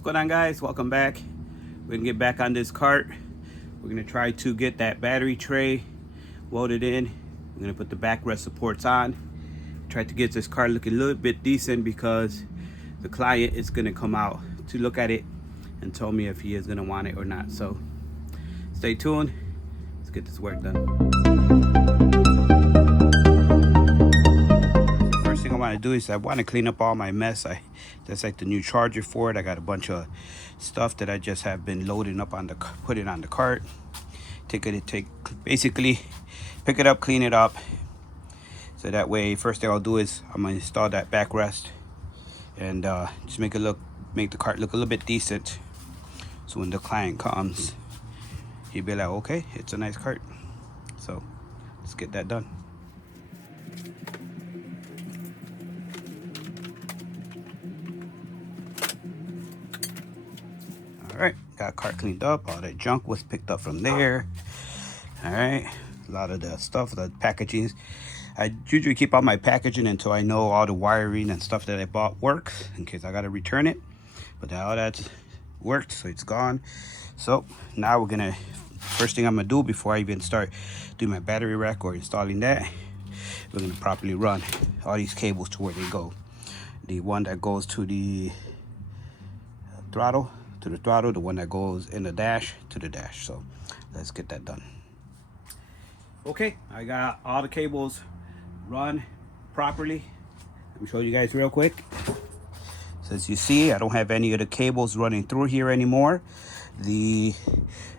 What's going on, guys? Welcome back. We're gonna get back on this cart. We're gonna try to get that battery tray welded in. We're gonna put the backrest supports on. Try to get this cart looking a little bit decent because the client is gonna come out to look at it and tell me if he is gonna want it or not. So stay tuned. Let's get this work done. First thing I want to do is I want to clean up all my mess. That's like the new charger for it. I got a bunch of stuff that I just have been loading up on putting on the cart. Basically pick it up, clean it up. So that way, first thing I'll do is I'm gonna install that backrest and just make the cart look a little bit decent. So when the client comes, he'll be like, okay, it's a nice cart. So let's get that done. All right, got cart cleaned up. All that junk was picked up from there. All right, a lot of the stuff, the packaging. I usually keep all my packaging until I know all the wiring and stuff that I bought works, in case I gotta return it. But all that's worked, so it's gone. So now first thing I'm gonna do before I even start doing my battery rack or installing that, we're gonna properly run all these cables to where they go. The one that goes to the throttle, the one that goes in the dash to the dash. So let's get that done. Okay, I got all the cables run properly. Let me show you guys real quick. So as you see, I don't have any of the cables running through here anymore. The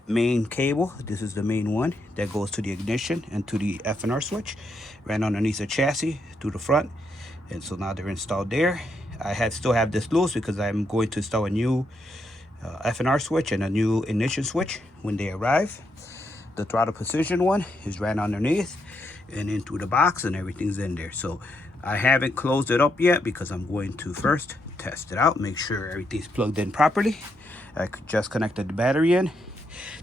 main cable, this is the main one that goes to the ignition and to the F&R switch, ran underneath the chassis to the front, and so now they're installed there. I still have this loose because I'm going to install a new F&R switch and a new ignition switch when they arrive. The throttle position one is ran underneath and into the box, and everything's in there. So I haven't closed it up yet because I'm going to first test it out, make sure everything's plugged in properly. I just connected the battery in.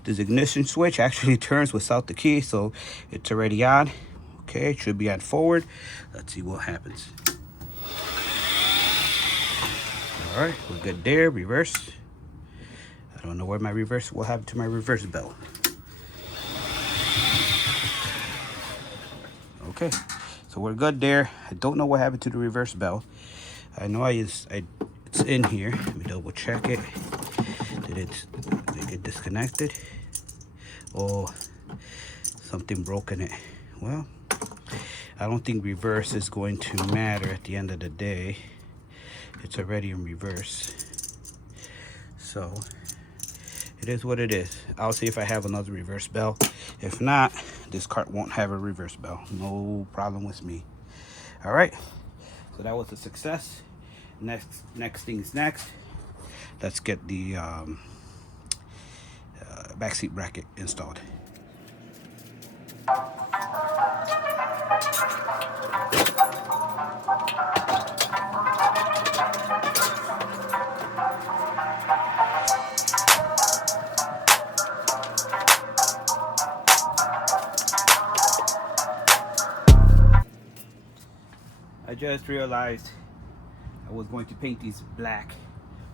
This ignition switch actually turns without the key, so it's already on. Okay, it should be on forward. Let's see what happens. All right, we're good there. Reverse. I don't know where my reverse, what happened to my reverse bell. Okay, so we're good there. I don't know what happened to the reverse bell. I know it's in here. Let me double check it. Did it get disconnected? Oh, something broke in it. Well, I don't think reverse is going to matter at the end of the day. It's already in reverse. So it is what it is. I'll see if I have another reverse bell. If not, this cart won't have a reverse bell. No problem with me. All right, so that was a success. Next thing's next. Let's get the backseat bracket installed. I just realized I was going to paint these black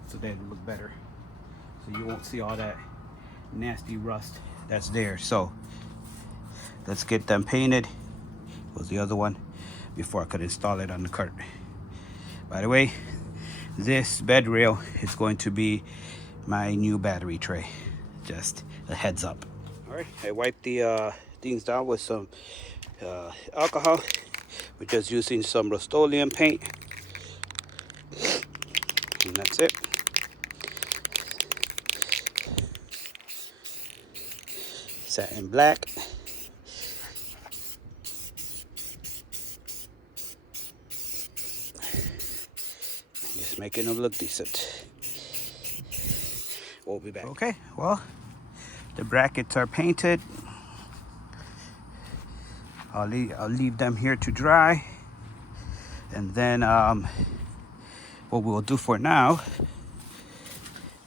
so that it would look better, so you won't see all that nasty rust that's there. So let's get them painted. Was the other one before I could install it on the cart. By the way, this bed rail is going to be my new battery tray. Just a heads up. All right, I wiped the things down with some alcohol. We're just using some Rust-Oleum paint, and that's it. Satin black. Just making them look decent. We'll be back. Okay, well, the brackets are painted. I'll leave them here to dry, and then what we'll do for now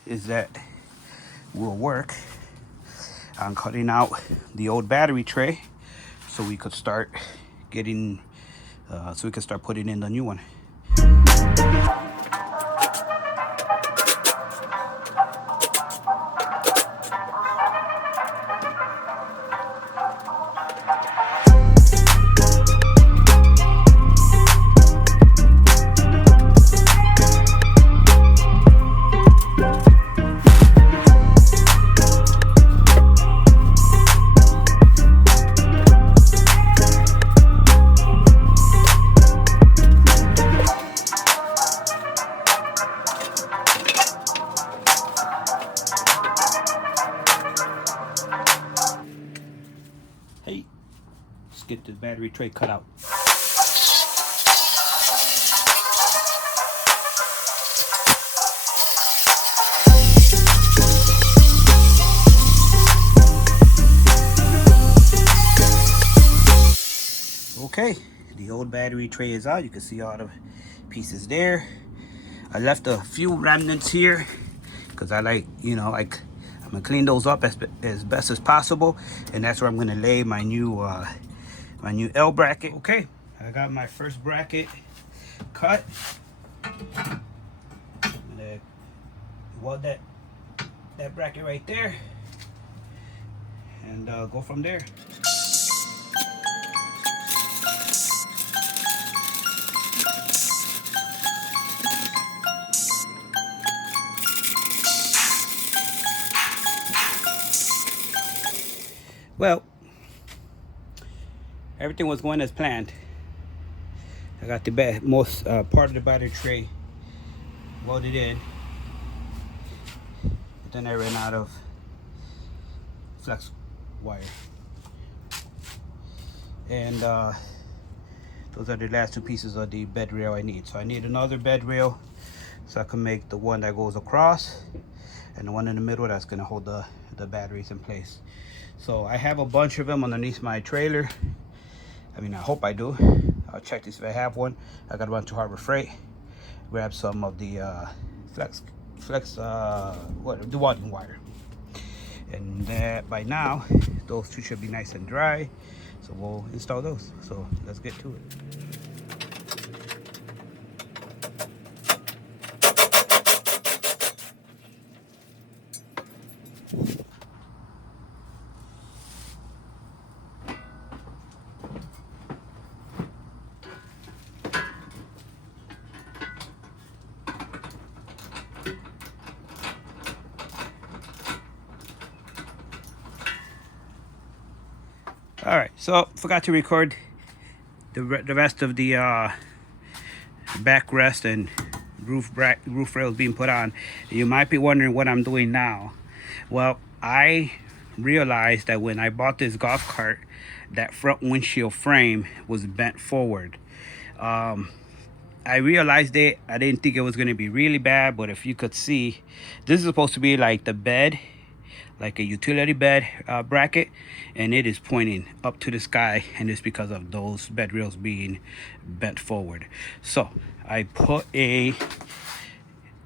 is that we'll work on cutting out the old battery tray so we could start getting putting in the new one. get the battery tray cut out. Okay, the old battery tray is out. You can see all the pieces there. I left a few remnants here because I like, you know, like I'm gonna clean those up as best as possible, and that's where I'm gonna lay my new L bracket. Okay, I got my first bracket cut. I'm gonna weld that bracket right there and go from there. Well, everything was going as planned. I got the most part of the battery tray welded in, but then I ran out of flex wire, and those are the last two pieces of the bed rail I need. So I need another bed rail so I can make the one that goes across and the one in the middle that's going to hold the batteries in place. So I have a bunch of them underneath my trailer. I mean, I hope I do. I'll check this if I have one. I gotta run to Harbor Freight, grab some of the the welding wire, and that by now those two should be nice and dry. So we'll install those. So let's get to it. All right, so forgot to record the rest of the backrest and roof rails being put on. You might be wondering what I'm doing now. Well, I realized that when I bought this golf cart, that front windshield frame was bent forward. I realized it. I didn't think it was going to be really bad, but if you could see, this is supposed to be like the bed, like a utility bed bracket, and it is pointing up to the sky, and it's because of those bed rails being bent forward. So I put a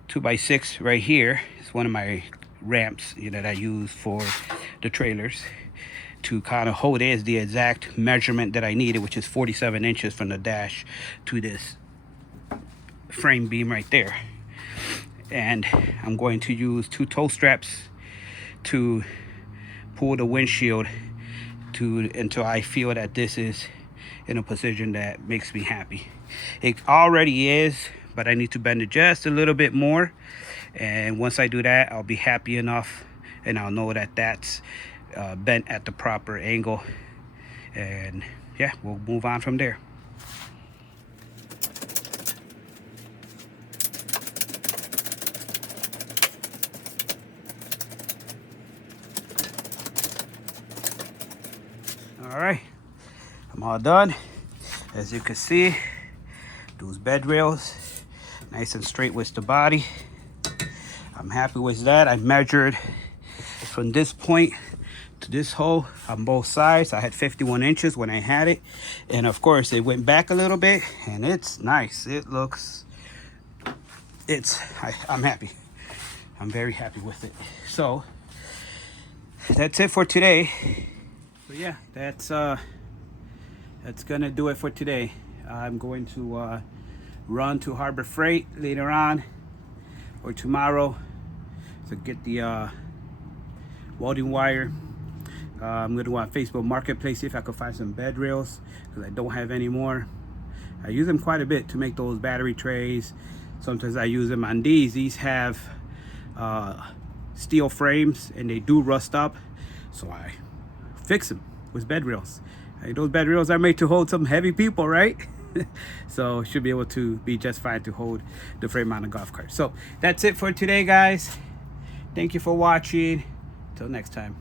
2x6 right here. It's one of my ramps, you know, that I use for the trailers to kind of hold it as the exact measurement that I needed, which is 47 inches from the dash to this frame beam right there. And I'm going to use 2 toe straps to pull the windshield until I feel that this is in a position that makes me happy. It already is, but I need to bend it just a little bit more, and once I do that, I'll be happy enough and I'll know that that's bent at the proper angle, and yeah, we'll move on from there. All right, I'm all done. As you can see, those bed rails nice and straight with the body. I'm happy with that. I measured from this point to this hole on both sides. I had 51 inches when I had it, and of course it went back a little bit, and it's nice. It looks, I'm happy. I'm very happy with it. So that's it for today. So yeah, that's gonna do it for today. I'm going to run to Harbor Freight later on or tomorrow to get the welding wire. I'm gonna go on Facebook Marketplace, see if I can find some bed rails, because I don't have any more. I use them quite a bit to make those battery trays. Sometimes I use them on these. These have steel frames and they do rust up, so I fix them with bed rails. Those bed rails are made to hold some heavy people, right? So should be able to be just fine to hold the frame on a golf cart. So that's it for today, guys. Thank you for watching. Till next time.